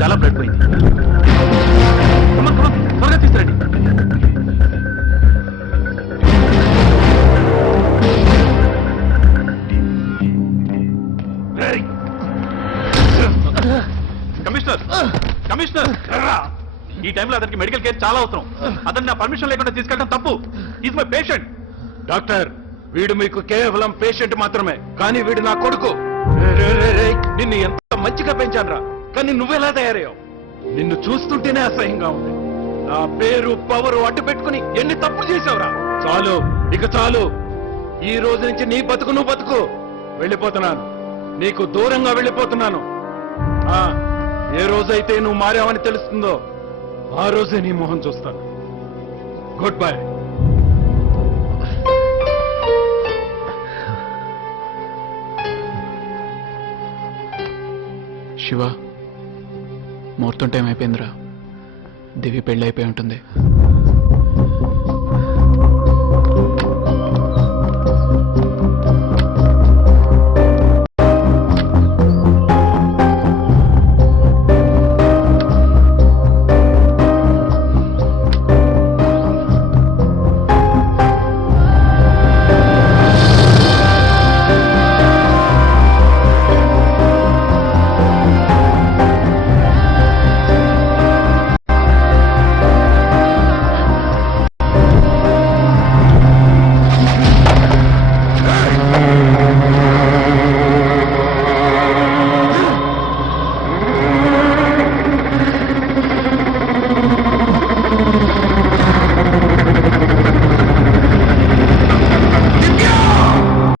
చాలా బ్లడ్ పోయింది. త్వరగా తీసుకురండి. కమిషనర్ కమిషనర్ ఈ టైంలో అతనికి మెడికల్ కేర్ చాలా అవసరం. అతన్ని నా పర్మిషన్ లేకుండా తీసుకెళ్ళడం తప్పు. Is my patient. డాక్టర్, వీడు మీకు కేవలం పేషెంట్ మాత్రమే, కానీ వీడు నా కొడుకు. నిన్ను ఎంత మంచిగా పెంచానురా, కానీ నువ్వెలా తయారయ్యావు? నిన్ను చూస్తుంటేనే అసహ్యంగా ఉంది. నా పేరు పవరు అడ్డు పెట్టుకుని ఎన్ని తప్పులు చేసావురా. చాలు, ఇక చాలు. ఈ రోజు నుంచి నీ బతుకు నువ్వు బతుకు. వెళ్ళిపోతున్నాను, నీకు దూరంగా వెళ్ళిపోతున్నాను. ఏ రోజైతే నువ్వు మారావని తెలుస్తుందో ఆ రోజే నీ మొహం చూస్తాను. Good bye. శివ, ముహూర్తం టైం అయిపోయిందిరా. దివి పెళ్ళి అయిపోయి ఉంటుంది.